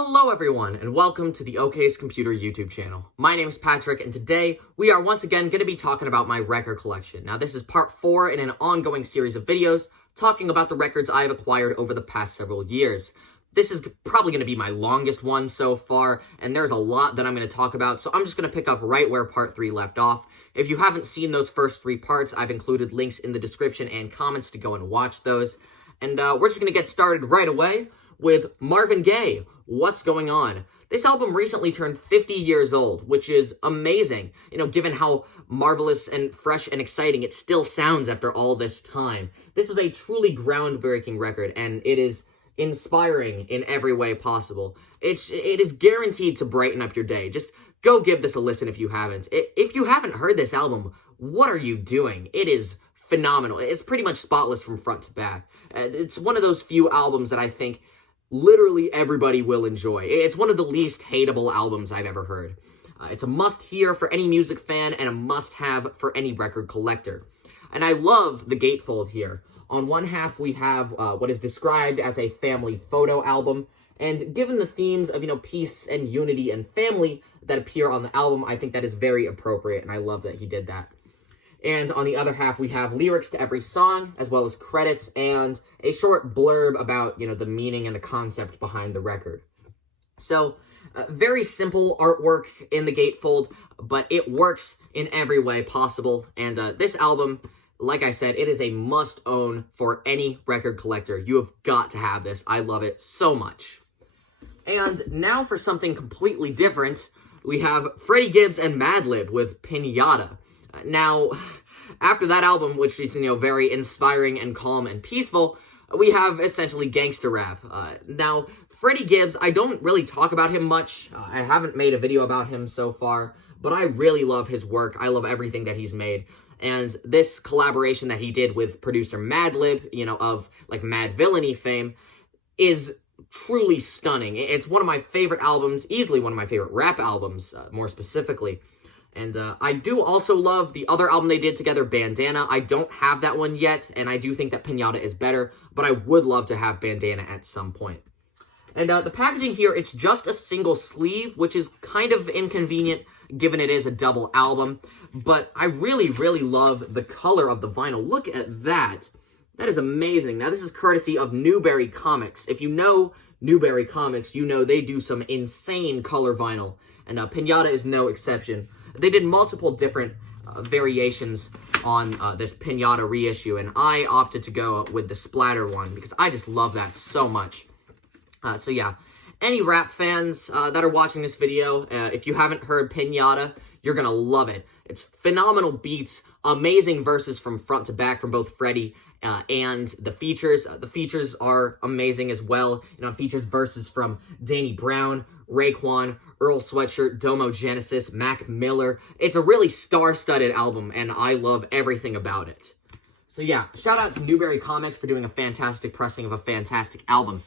Hello everyone, and welcome to the OK's Computer YouTube channel. My name is Patrick, and today we are once again going to be talking about my record collection. Now this is part 4 in an ongoing series of videos talking about the records I have acquired over the past several years. This is probably going to be my longest one so far, and there's a lot that I'm going to talk about, so I'm just going to pick up right where part 3 left off. If you haven't seen those first 3 parts, I've included links in the description and comments to go and watch those. And we're just going to get started right away with Marvin Gaye, What's Going On? This album recently turned 50 years old, which is amazing, given how marvelous and fresh and exciting it still sounds after all this time. This is a truly groundbreaking record, and it is inspiring in every way possible. It is guaranteed to brighten up your day. Just go give this a listen if you haven't. If you haven't heard this album, what are you doing? It is phenomenal. It's pretty much spotless from front to back. It's one of those few albums that I think literally everybody will enjoy. It's one of the least hateable albums I've ever heard. It's a must-hear for any music fan and a must-have for any record collector. And I love the gatefold here. On one half, we have what is described as a family photo album. And given the themes of, peace and unity and family that appear on the album, I think that is very appropriate, and I love that he did that. And on the other half, we have lyrics to every song, as well as credits, and a short blurb about, the meaning and the concept behind the record. So, very simple artwork in the gatefold, but it works in every way possible. And this album, like I said, it is a must-own for any record collector. You have got to have this. I love it so much. And now for something completely different, we have Freddie Gibbs and Madlib with Piñata. Now, after that album, which is, very inspiring and calm and peaceful, we have essentially gangster rap. Now, Freddie Gibbs, I don't really talk about him much. I haven't made a video about him so far, but I really love his work. I love everything that he's made. And this collaboration that he did with producer Madlib, of, Mad Villainy fame, is truly stunning. It's one of my favorite albums, easily one of my favorite rap albums, more specifically. And I do also love the other album they did together, Bandana. I don't have that one yet, and I do think that Piñata is better, but I would love to have Bandana at some point. And the packaging here, it's just a single sleeve, which is kind of inconvenient, given it is a double album. But I really, really love the color of the vinyl. Look at that. That is amazing. Now, this is courtesy of Newberry Comics. If you know Newberry Comics, you know they do some insane color vinyl, and Piñata is no exception. They did multiple different variations on this Piñata reissue, and I opted to go with the splatter one because I just love that so much. So yeah, any rap fans that are watching this video, if you haven't heard Piñata, you're going to love it. It's phenomenal beats, amazing verses from front to back from both Freddie and the features. The features are amazing as well. It features verses from Danny Brown, Raekwon, Earl Sweatshirt, Domo Genesis, Mac Miller. It's a really star-studded album, and I love everything about it. So yeah, shout out to Newberry Comics for doing a fantastic pressing of a fantastic album.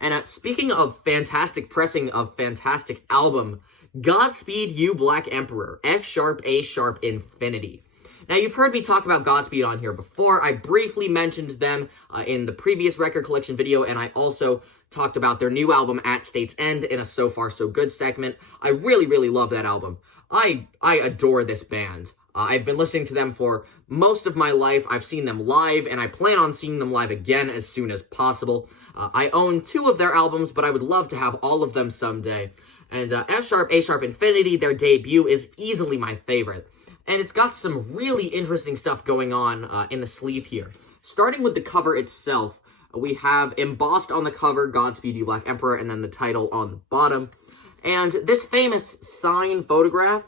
And speaking of fantastic pressing of fantastic album, Godspeed You Black Emperor, F-sharp, A-sharp, Infinity. Now, you've heard me talk about Godspeed on here before. I briefly mentioned them in the previous record collection video, and I also talked about their new album, At State's End, in a So Far So Good segment. I really, really love that album. I adore this band. I've been listening to them for most of my life. I've seen them live, and I plan on seeing them live again as soon as possible. I own 2 of their albums, but I would love to have all of them someday. And F-sharp, A-sharp, Infinity, their debut, is easily my favorite. And it's got some really interesting stuff going on in the sleeve here. Starting with the cover itself, we have embossed on the cover, Godspeed You Black Emperor, and then the title on the bottom. And this famous sign photograph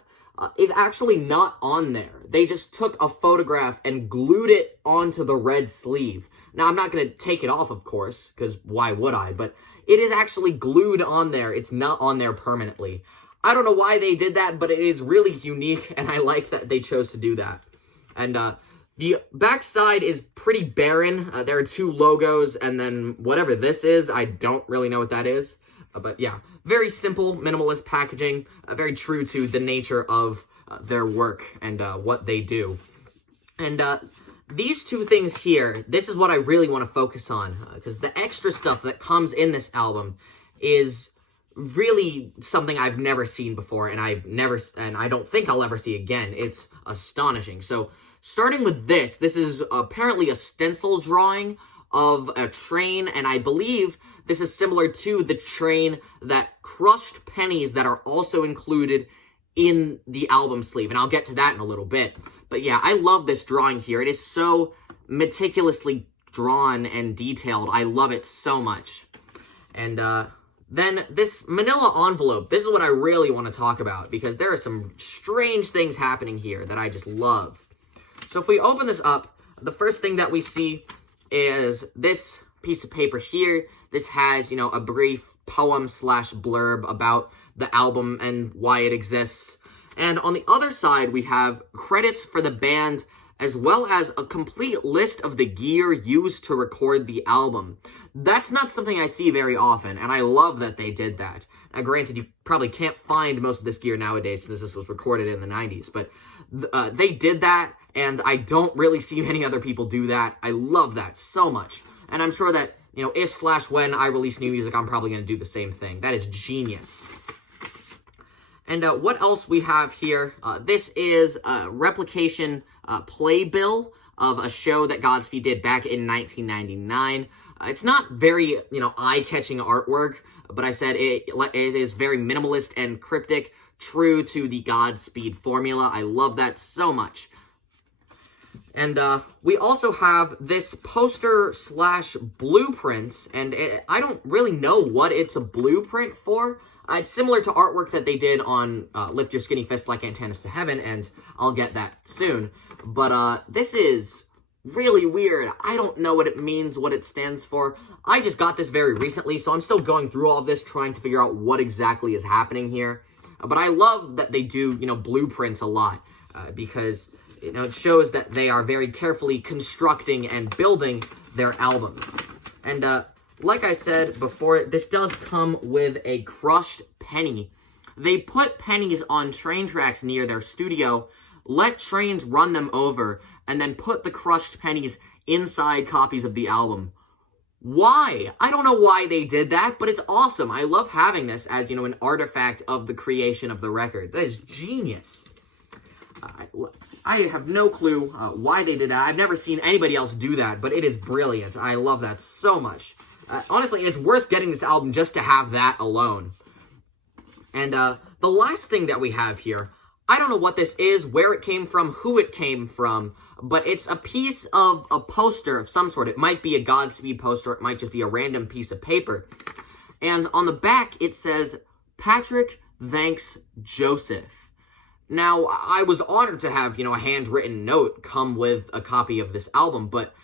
is actually not on there. They just took a photograph and glued it onto the red sleeve. Now, I'm not going to take it off, of course, because why would I? But it is actually glued on there. It's not on there permanently. I don't know why they did that, but it is really unique, and I like that they chose to do that. And the backside is pretty barren. There are 2 logos, and then whatever this is, I don't really know what that is. But yeah, very simple, minimalist packaging, very true to the nature of their work and what they do. And these 2 things here, this is what I really want to focus on, because the extra stuff that comes in this album is really something I've never seen before, and I don't think I'll ever see again. It's astonishing. So, starting with this is apparently a stencil drawing of a train, and I believe this is similar to the train that crushed pennies that are also included in the album sleeve, and I'll get to that in a little bit. But yeah, I love this drawing here. It is so meticulously drawn and detailed. I love it so much. And then this manila envelope, this is what I really want to talk about, because there are some strange things happening here that I just love. So if we open this up, the first thing that we see is this piece of paper here. This has, a brief poem / blurb about the album and why it exists. And on the other side, we have credits for the band, as well as a complete list of the gear used to record the album. That's not something I see very often, and I love that they did that. Now, granted, you probably can't find most of this gear nowadays since this was recorded in the 90s, but they did that, and I don't really see many other people do that. I love that so much. And I'm sure that, if / when I release new music, I'm probably going to do the same thing. That is genius. And what else we have here? This is a replication playbill of a show that Godspeed did back in 1999. It's not very, eye-catching artwork, but I said it is very minimalist and cryptic, true to the Godspeed formula. I love that so much. And we also have this poster / blueprint, and I don't really know what it's a blueprint for. It's similar to artwork that they did on Lift Your Skinny Fist Like Antennas to Heaven, and I'll get that soon. But this is really weird. I don't know what it means, what it stands for. I just got this very recently, so I'm still going through all of this, trying to figure out what exactly is happening here. But I love that they do, blueprints a lot, because, it shows that they are very carefully constructing and building their albums. And, like I said before, this does come with a crushed penny. They put pennies on train tracks near their studio, let trains run them over, and then put the crushed pennies inside copies of the album. Why? I don't know why they did that, but it's awesome. I love having this as, an artifact of the creation of the record. That is genius. I have no clue why they did that. I've never seen anybody else do that, but it is brilliant. I love that so much. Honestly, it's worth getting this album just to have that alone. And the last thing that we have here, I don't know what this is, where it came from, who it came from, but it's a piece of a poster of some sort. It might be a Godspeed poster, it might just be a random piece of paper. And on the back, it says, "Patrick thanks Joseph." Now, I was honored to have, a handwritten note come with a copy of this album, but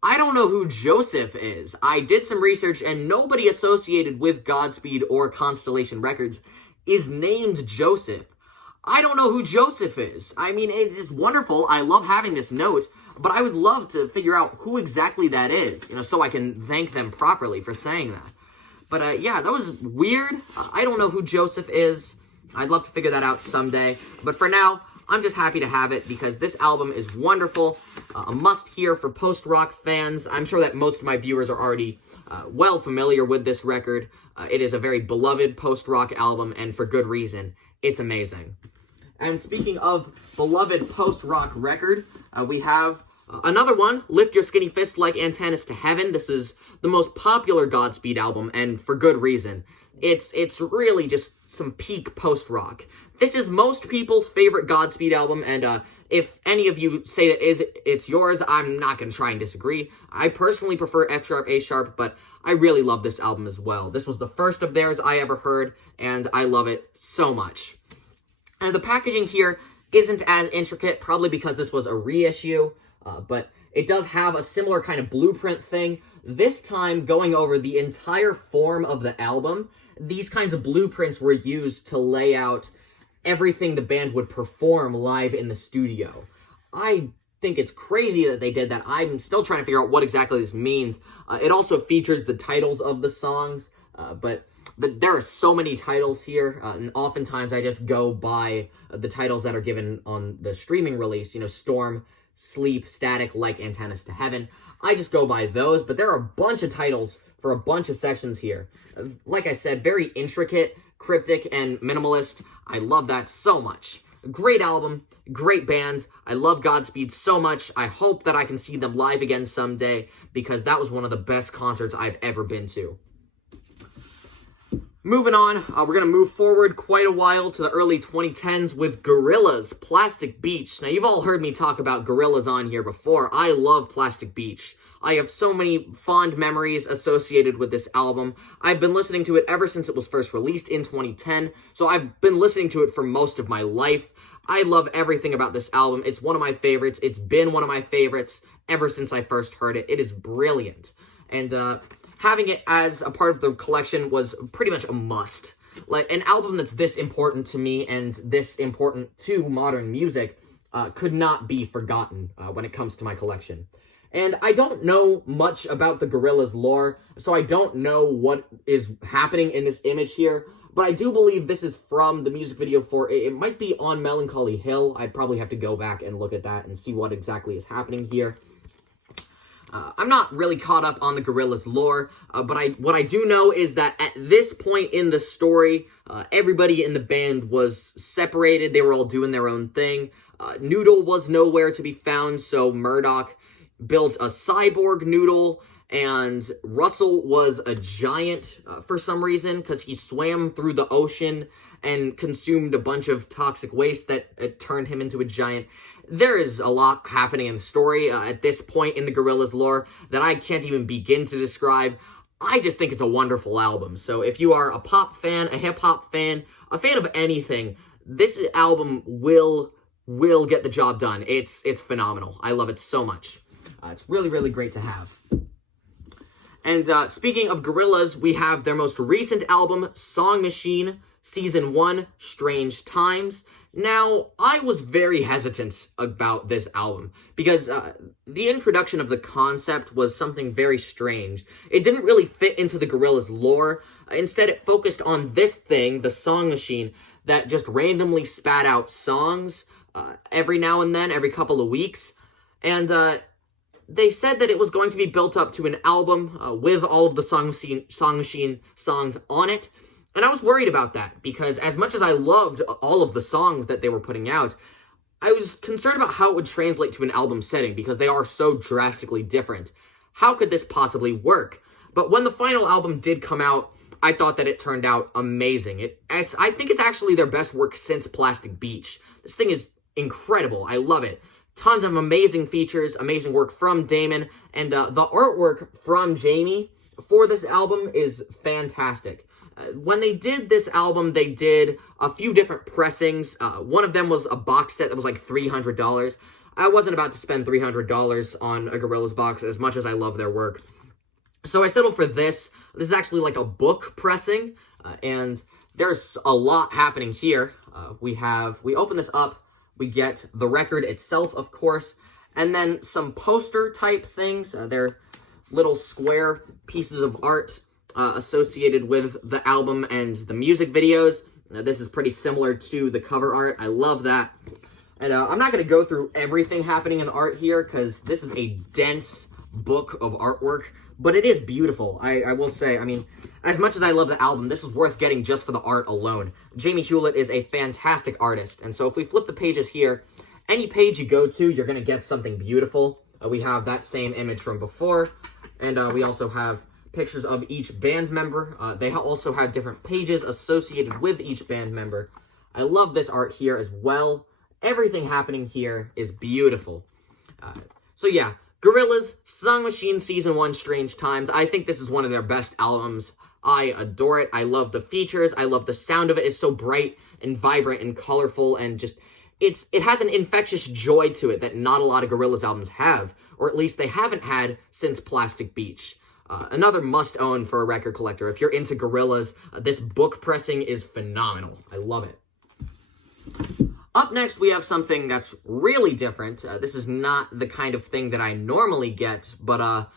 I don't know who Joseph is. I did some research, and nobody associated with Godspeed or Constellation Records is named Joseph. I don't know who Joseph is. I mean, it's wonderful. I love having this note, but I would love to figure out who exactly that is, so I can thank them properly for saying that. But, yeah, that was weird. I don't know who Joseph is. I'd love to figure that out someday. But for now, I'm just happy to have it because this album is wonderful, a must-hear for post-rock fans. I'm sure that most of my viewers are already well familiar with this record. It is a very beloved post-rock album, and for good reason. It's amazing. And speaking of beloved post-rock record, we have another one, Lift Your Skinny Fist Like Antennas to Heaven. This is the most popular Godspeed album, and for good reason. It's really just some peak post-rock. This is most people's favorite Godspeed album, and if any of you say that it's yours, I'm not going to try and disagree. I personally prefer F-sharp, A-sharp, but I really love this album as well. This was the first of theirs I ever heard, and I love it so much. And the packaging here isn't as intricate, probably because this was a reissue, but it does have a similar kind of blueprint thing. This time, going over the entire form of the album, these kinds of blueprints were used to lay out everything the band would perform live in the studio. I think it's crazy that they did that. I'm still trying to figure out what exactly this means. It also features the titles of the songs, but there are so many titles here, and oftentimes I just go by the titles that are given on the streaming release, Storm, Sleep, Static, Like Antennas to Heaven. I just go by those, but there are a bunch of titles for a bunch of sections here. Like I said, very intricate, cryptic, and minimalist. I love that so much. Great album, great band. I love Godspeed so much. I hope that I can see them live again someday, because that was one of the best concerts I've ever been to. Moving on, we're going to move forward quite a while to the early 2010s with Gorillaz, Plastic Beach. Now, you've all heard me talk about Gorillaz on here before. I love Plastic Beach. I have so many fond memories associated with this album. I've been listening to it ever since it was first released in 2010, so I've been listening to it for most of my life. I love everything about this album. It's one of my favorites. It's been one of my favorites ever since I first heard it. It is brilliant. And, having it as a part of the collection was pretty much a must. Like, an album that's this important to me and this important to modern music could not be forgotten when it comes to my collection. And I don't know much about the Gorillaz lore, so I don't know what is happening in this image here, but I do believe this is from the music video for, it might be On Melancholy Hill. I'd probably have to go back and look at that and see what exactly is happening here. I'm not really caught up on the Gorillaz lore, but what I do know is that at this point in the story, everybody in the band was separated. They were all doing their own thing. Noodle was nowhere to be found, so Murdoch built a cyborg Noodle, and Russell was a giant for some reason, because he swam through the ocean and consumed a bunch of toxic waste that turned him into a giant. There is a lot happening in the story at this point in the Gorillaz lore that I can't even begin to describe. I just think it's a wonderful album. So if you are a pop fan, a hip-hop fan, a fan of anything, this album will get the job done. It's phenomenal. I love it so much. It's really, really great to have. And speaking of Gorillaz, we have their most recent album, Song Machine, Season 1, Strange Times. Now, I was very hesitant about this album, because the introduction of the concept was something very strange. It didn't really fit into the Gorillaz lore. Instead, it focused on this thing, the Song Machine, that just randomly spat out songs every now and then, every couple of weeks. And they said that it was going to be built up to an album with all of the Song Machine songs on it. And I was worried about that, because as much as I loved all of the songs that they were putting out, I was concerned about how it would translate to an album setting, because they are so drastically different. How could this possibly work? But when the final album did come out, I thought that it turned out amazing. I think it's actually their best work since Plastic Beach. This thing is incredible. I love it. Tons of amazing features, amazing work from Damon, and the artwork from Jamie for this album is fantastic. When they did this album, they did a few different pressings. One of them was a box set that was like $300. I wasn't about to spend $300 on a Gorillaz box, as much as I love their work. So I settled for this. This is actually like a book pressing, and there's a lot happening here. We open this up, we get the record itself, of course, and then some poster type things. They're little square pieces of art associated with the album and the music videos. This is pretty similar to the cover art. I love that. And I'm not going to go through everything happening in the art here, because this is a dense book of artwork, but it is beautiful. I will say, I mean, as much as I love the album, this is worth getting just for the art alone. Jamie Hewlett is a fantastic artist, and so if we flip the pages here, any page you go to, you're going to get something beautiful. We have that same image from before, and we also have pictures of each band member. They also have different pages associated with each band member. I love this art here as well. Everything happening here is beautiful. So yeah, Gorillaz, Song Machine Season 1, Strange Times. I think this is one of their best albums. I adore it. I love the features. I love the sound of it. It's so bright and vibrant and colorful, and just, it has an infectious joy to it that not a lot of Gorillaz albums have, or at least they haven't had since Plastic Beach. Another must-own for a record collector. If you're into Gorillaz, this book pressing is phenomenal. I love it. Up next, we have something that's really different. This is not the kind of thing that I normally get, but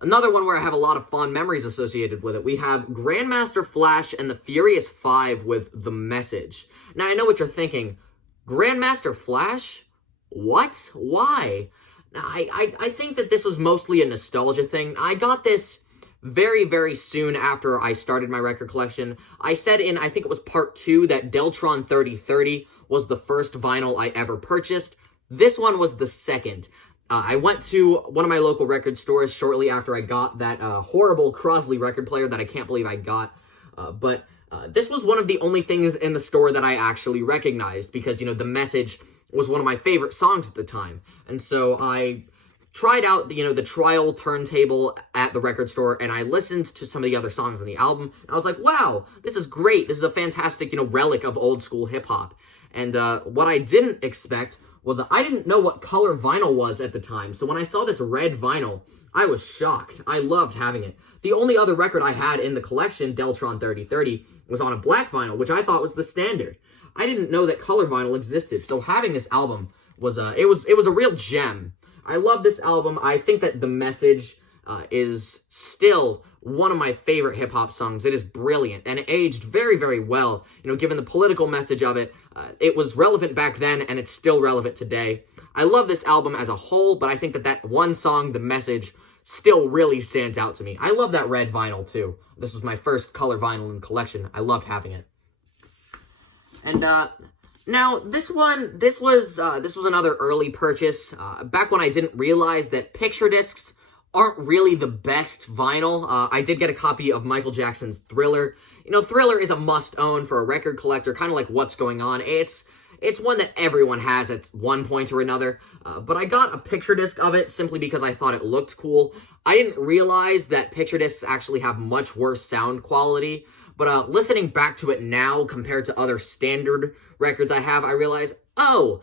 another one where I have a lot of fond memories associated with it. We have Grandmaster Flash and the Furious 5 with The Message. Now, I know what you're thinking. Grandmaster Flash? What? Why? Now, I think that this was mostly a nostalgia thing. I got this very, very soon after I started my record collection. I said in, I think it was part 2, that Deltron 3030 was the first vinyl I ever purchased. This one was the second. I went to one of my local record stores shortly after I got that horrible Crosley record player that I can't believe I got. But this was one of the only things in the store that I actually recognized because, you know, The Message was one of my favorite songs at the time. And so I tried out, you know, the trial turntable at the record store, and I listened to some of the other songs on the album, and I was like, wow, this is great. This is a fantastic, you know, relic of old school hip-hop. And what I didn't expect was I didn't know what color vinyl was at the time, so when I saw this red vinyl, I was shocked. I loved having it. The only other record I had in the collection, Deltron 3030, was on a black vinyl, which I thought was the standard. I didn't know that color vinyl existed, so having this album was, it was a real gem. I love this album. I think that The Message is still one of my favorite hip-hop songs. It is brilliant, and it aged very, very well. You know, given the political message of it, it was relevant back then, and it's still relevant today. I love this album as a whole, but I think that that one song, The Message, still really stands out to me. I love that red vinyl, too. This was my first color vinyl in the collection. I loved having it. And, now, this was another early purchase, back when I didn't realize that picture discs aren't really the best vinyl. I did get a copy of Michael Jackson's Thriller. You know, Thriller is a must-own for a record collector, kind of like What's Going On. It's one that everyone has at one point or another, but I got a picture disc of it simply because I thought it looked cool. I didn't realize that picture discs actually have much worse sound quality, but listening back to it now compared to other standard records I have, I realize, oh,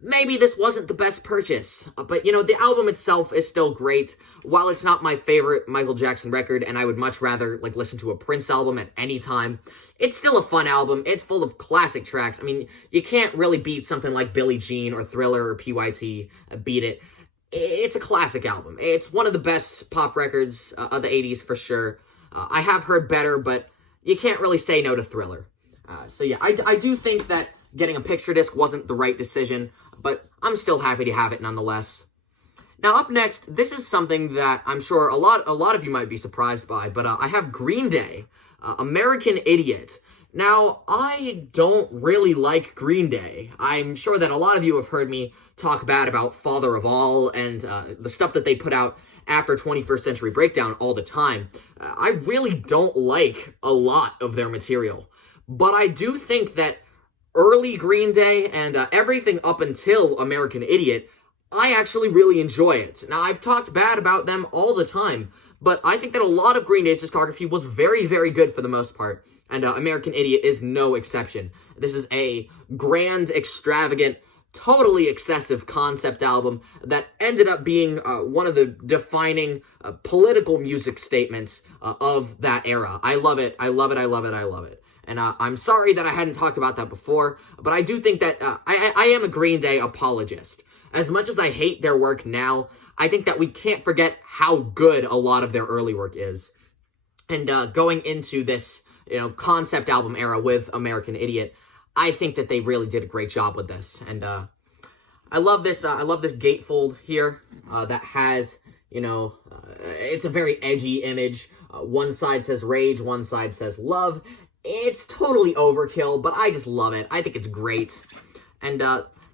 maybe this wasn't the best purchase. But, you know, the album itself is still great. While it's not my favorite Michael Jackson record, and I would much rather, like, listen to a Prince album at any time, it's still a fun album. It's full of classic tracks. I mean, you can't really beat something like Billie Jean or Thriller or PYT, beat it. It's a classic album. It's one of the best pop records of the 80s for sure. I have heard better, but you can't really say no to Thriller. So yeah, I do think that getting a picture disc wasn't the right decision, but I'm still happy to have it nonetheless. Now up next, this is something that I'm sure a lot of you might be surprised by, but I have Green Day, American Idiot. Now, I don't really like Green Day. I'm sure that a lot of you have heard me talk bad about Father of All and the stuff that they put out after 21st Century Breakdown all the time. I really don't like a lot of their material. But I do think that early Green Day and everything up until American Idiot, I actually really enjoy it. Now, I've talked bad about them all the time, but I think that a lot of Green Day's discography was very, very good for the most part, and American Idiot is no exception. This is a grand, extravagant, totally excessive concept album that ended up being one of the defining political music statements of that era. I love it. I love it. I love it. I love it. And I'm sorry that I hadn't talked about that before, but I do think that I am a Green Day apologist. As much as I hate their work now, I think that we can't forget how good a lot of their early work is. And going into this, you know, concept album era with American Idiot, I think that they really did a great job with this. And I love this gatefold here that has, you know, it's a very edgy image. One side says rage, one side says love. It's totally overkill, but I just love it. I think it's great. And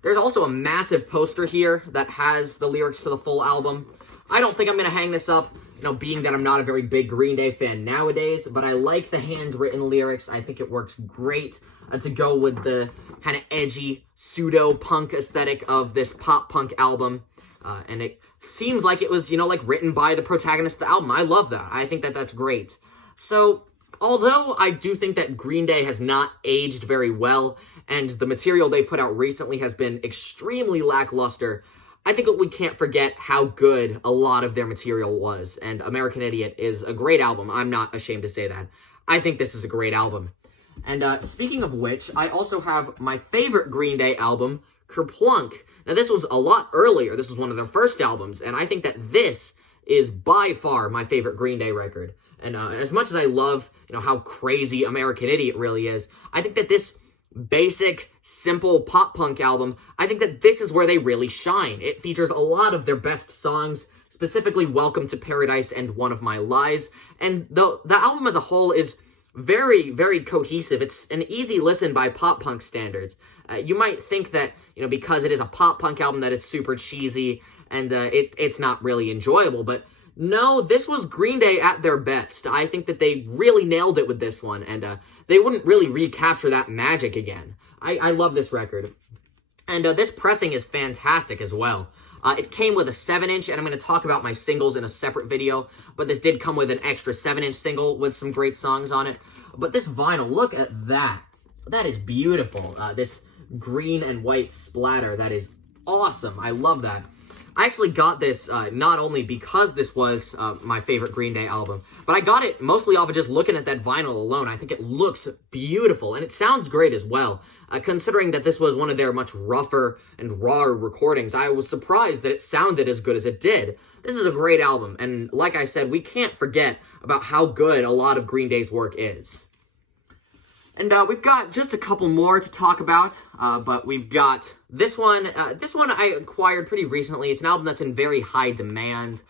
there's also a massive poster here that has the lyrics to the full album. I don't think I'm going to hang this up, you know, being that I'm not a very big Green Day fan nowadays, but I like the handwritten lyrics. I think it works great to go with the kind of edgy pseudo-punk aesthetic of this pop-punk album. And it seems like it was, you know, like written by the protagonist of the album. I love that. I think that that's great. So, although I do think that Green Day has not aged very well, and the material they've put out recently has been extremely lackluster, I think we can't forget how good a lot of their material was, and American Idiot is a great album. I'm not ashamed to say that. I think this is a great album. And speaking of which, I also have my favorite Green Day album, Kerplunk. Now, this was a lot earlier. This was one of their first albums, and I think that this is by far my favorite Green Day record. And as much as I love, you know, how crazy American Idiot really is, I think that this basic, simple pop-punk album, I think that this is where they really shine. It features a lot of their best songs, specifically Welcome to Paradise and One of My Lies. And the album as a whole is very, very cohesive. It's an easy listen by pop punk standards. You might think that, because it is a pop punk album, that it's super cheesy and it's not really enjoyable, but no, this was Green Day at their best. I think that they really nailed it with this one, and they wouldn't really recapture that magic again. I love this record. And this pressing is fantastic as well. It came with a 7-inch, and I'm going to talk about my singles in a separate video, but this did come with an extra 7-inch single with some great songs on it. But this vinyl, look at that. That is beautiful. This green and white splatter, that is awesome. I love that. I actually got this not only because this was my favorite Green Day album, but I got it mostly off of just looking at that vinyl alone. I think it looks beautiful, and it sounds great as well. Considering that this was one of their much rougher and rawer recordings, I was surprised that it sounded as good as it did. This is a great album, and like I said, we can't forget about how good a lot of Green Day's work is. And we've got just a couple more to talk about, but we've got this one. This one I acquired pretty recently. It's an album that's in very high demand,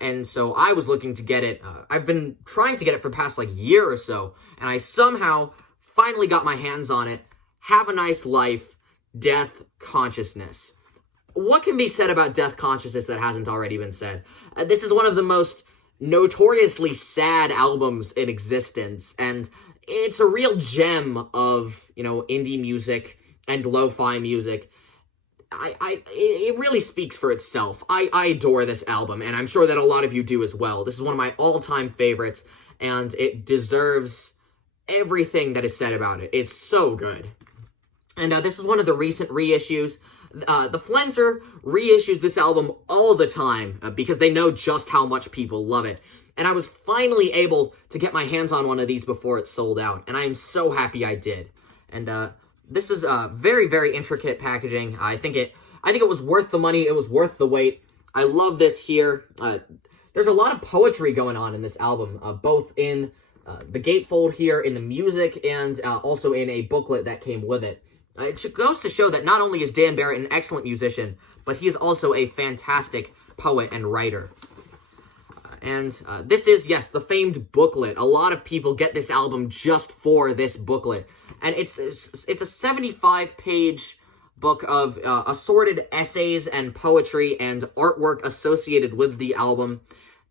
and so I was looking to get it. I've been trying to get it for the past, year or so, and I somehow finally got my hands on it. Have a Nice Life, Death Consciousness. What can be said about Death Consciousness that hasn't already been said? This is one of the most notoriously sad albums in existence, and it's a real gem of, indie music and lo-fi music. It really speaks for itself. I adore this album, and I'm sure that a lot of you do as well. This is one of my all-time favorites, and it deserves everything that is said about it. It's so good. And this is one of the recent reissues. The Flenser reissues this album all the time because they know just how much people love it. And I was finally able to get my hands on one of these before it sold out, and I am so happy I did. And this is very, very intricate packaging. I think it was worth the money. It was worth the wait. I love this here. There's a lot of poetry going on in this album, both in the gatefold here, in the music, and also in a booklet that came with it. It goes to show that not only is Dan Barrett an excellent musician, but he is also a fantastic poet and writer. And this is, yes, the famed booklet. A lot of people get this album just for this booklet. And it's a 75-page book of assorted essays and poetry and artwork associated with the album.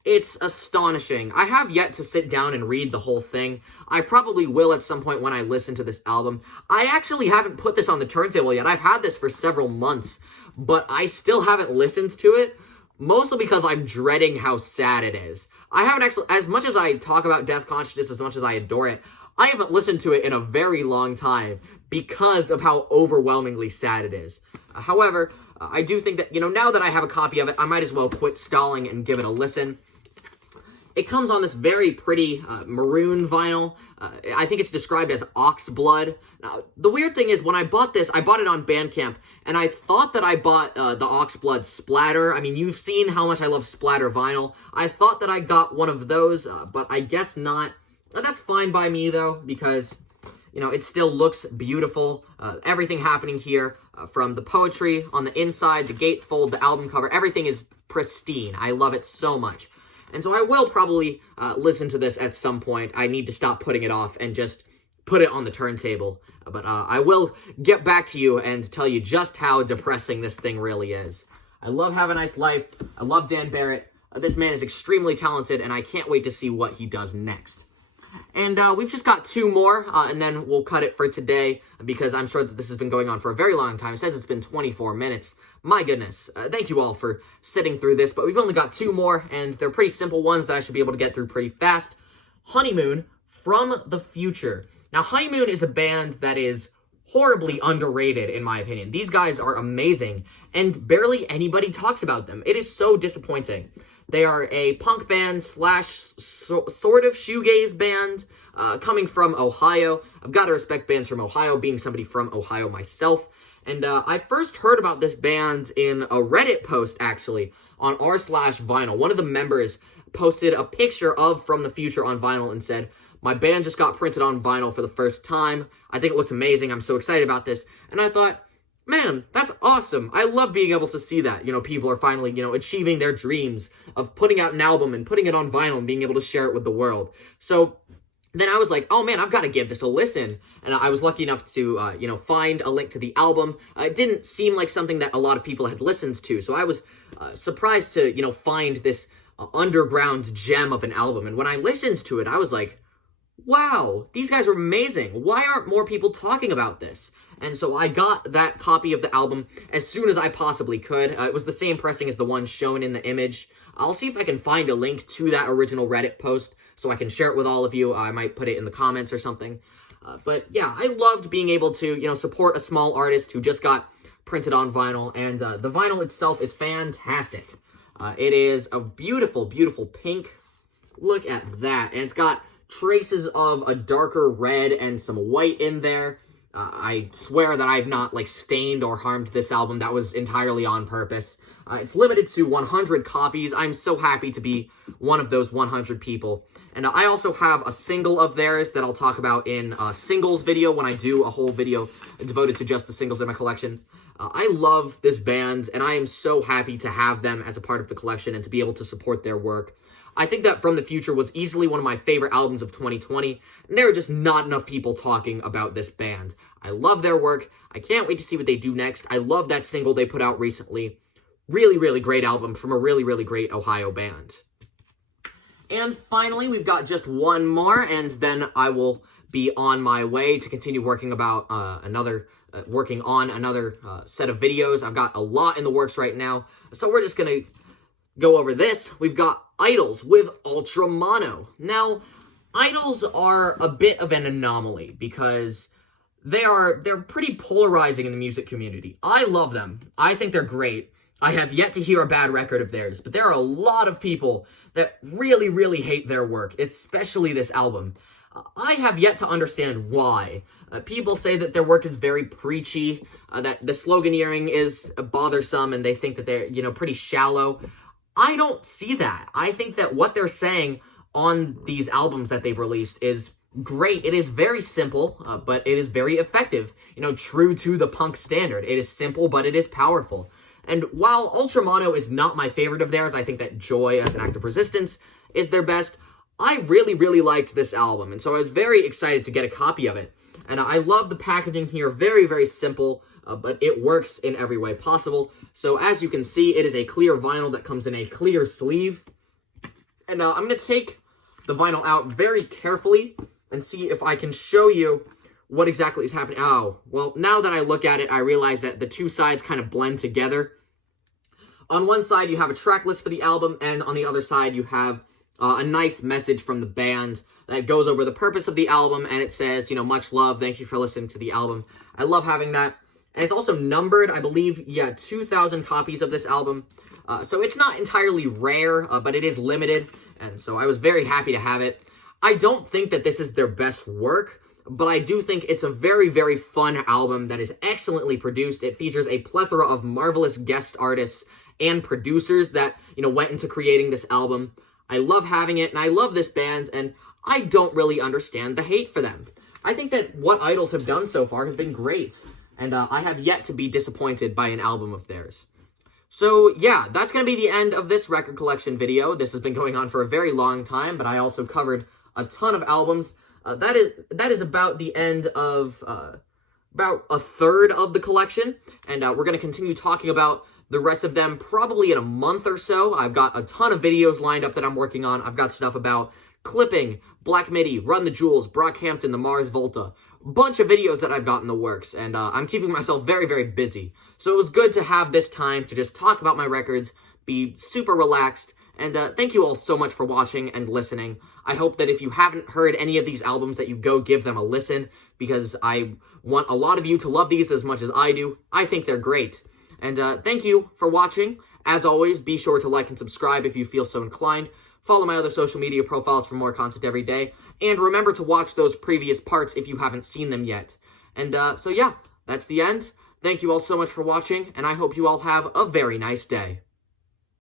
It's astonishing. I have yet to sit down and read the whole thing. I probably will at some point when I listen to this album. I actually haven't put this on the turntable yet. I've had this for several months, but I still haven't listened to it. Mostly because I'm dreading how sad it is. I haven't actually, as much as I talk about Death Consciousness, as much as I adore it, I haven't listened to it in a very long time because of how overwhelmingly sad it is. However, I do think that, now that I have a copy of it, I might as well quit stalling and give it a listen. It comes on this very pretty maroon vinyl. I think it's described as ox blood. Now, the weird thing is, when I bought this, I bought it on Bandcamp, and I thought that I bought the ox blood splatter. I mean, you've seen how much I love splatter vinyl. I thought that I got one of those, but I guess not. That's fine by me, though, because, it still looks beautiful. Everything happening here, from the poetry on the inside, the gatefold, the album cover, everything is pristine. I love it so much. And so I will probably listen to this at some point. I need to stop putting it off and just put it on the turntable. But I will get back to you and tell you just how depressing this thing really is. I love Have a Nice Life. I love Dan Barrett. This man is extremely talented, and I can't wait to see what he does next. And we've just got two more, and then we'll cut it for today, because I'm sure that this has been going on for a very long time. It says it's been 24 minutes. My goodness, thank you all for sitting through this, but we've only got two more, and they're pretty simple ones that I should be able to get through pretty fast. Honeymoon, From the Future. Now, Honeymoon is a band that is horribly underrated, in my opinion. These guys are amazing, and barely anybody talks about them. It is so disappointing. They are a punk band slash sort of shoegaze band coming from Ohio. I've got to respect bands from Ohio, being somebody from Ohio myself. And I first heard about this band in a Reddit post, actually, on r/vinyl. One of the members posted a picture of From the Future on vinyl and said, "My band just got printed on vinyl for the first time. I think it looks amazing. I'm so excited about this." And I thought, man, that's awesome. I love being able to see that, people are finally, achieving their dreams of putting out an album and putting it on vinyl and being able to share it with the world. So then I was like, oh man, I've got to give this a listen. And I was lucky enough to, find a link to the album. It didn't seem like something that a lot of people had listened to. So I was surprised to, find this underground gem of an album. And when I listened to it, I was like, wow, these guys are amazing. Why aren't more people talking about this? And so I got that copy of the album as soon as I possibly could. It was the same pressing as the one shown in the image. I'll see if I can find a link to that original Reddit post so I can share it with all of you. I might put it in the comments or something. But yeah, I loved being able to, support a small artist who just got printed on vinyl. And the vinyl itself is fantastic. It is a beautiful, beautiful pink. Look at that. And it's got traces of a darker red and some white in there. I swear that I've not, stained or harmed this album. That was entirely on purpose. It's limited to 100 copies. I'm so happy to be one of those 100 people. And I also have a single of theirs that I'll talk about in a singles video when I do a whole video devoted to just the singles in my collection. I love this band, and I am so happy to have them as a part of the collection and to be able to support their work. I think that From the Future was easily one of my favorite albums of 2020, and there are just not enough people talking about this band. I love their work. I can't wait to see what they do next. I love that single they put out recently. Really, really great album from a really, really great Ohio band. And finally, we've got just one more, and then I will be on my way to continue working about working on another set of videos. I've got a lot in the works right now, so we're just gonna go over this. We've got IDLES with Ultra Mono. Now, IDLES are a bit of an anomaly because they're pretty polarizing in the music community. I love them. I think they're great. I have yet to hear a bad record of theirs, but there are a lot of people that really, really hate their work, especially this album. I have yet to understand why. People say that their work is very preachy, that the sloganeering is bothersome, and they think that they're, pretty shallow. I don't see that. I think that what they're saying on these albums that they've released is great. It is very simple, but it is very effective. True to the punk standard. It is simple, but it is powerful. And while Ultra Mono is not my favorite of theirs, I think that Joy as an Act of Resistance is their best. I really, really liked this album, and so I was very excited to get a copy of it. And I love the packaging here. Very, very simple, but it works in every way possible. So as you can see, it is a clear vinyl that comes in a clear sleeve. And I'm going to take the vinyl out very carefully and see if I can show you what exactly is happening. Oh, well, now that I look at it, I realize that the two sides kind of blend together. On one side, you have a track list for the album, and on the other side, you have a nice message from the band that goes over the purpose of the album, and it says, much love, thank you for listening to the album. I love having that. And it's also numbered, I believe, 2,000 copies of this album. So it's not entirely rare, but it is limited, and so I was very happy to have it. I don't think that this is their best work, but I do think it's a very, very fun album that is excellently produced. It features a plethora of marvelous guest artists and producers that, went into creating this album. I love having it, and I love this band, and I don't really understand the hate for them. I think that what IDLES have done so far has been great, and I have yet to be disappointed by an album of theirs. So, yeah, that's going to be the end of this record collection video. This has been going on for a very long time, but I also covered a ton of albums. That is about the end of, about a third of the collection, and we're going to continue talking about the rest of them probably in a month or so. I've got a ton of videos lined up that I'm working on. I've got stuff about Clipping, Black Midi, Run the Jewels, Brockhampton, the Mars Volta. Bunch of videos that I've got in the works, and I'm keeping myself very, very busy. So it was good to have this time to just talk about my records, be super relaxed, and thank you all so much for watching and listening. I hope that if you haven't heard any of these albums that you go give them a listen, because I want a lot of you to love these as much as I do. I think they're great. And thank you for watching. As always, be sure to like and subscribe if you feel so inclined. Follow my other social media profiles for more content every day. And remember to watch those previous parts if you haven't seen them yet. And so yeah, that's the end. Thank you all so much for watching, and I hope you all have a very nice day.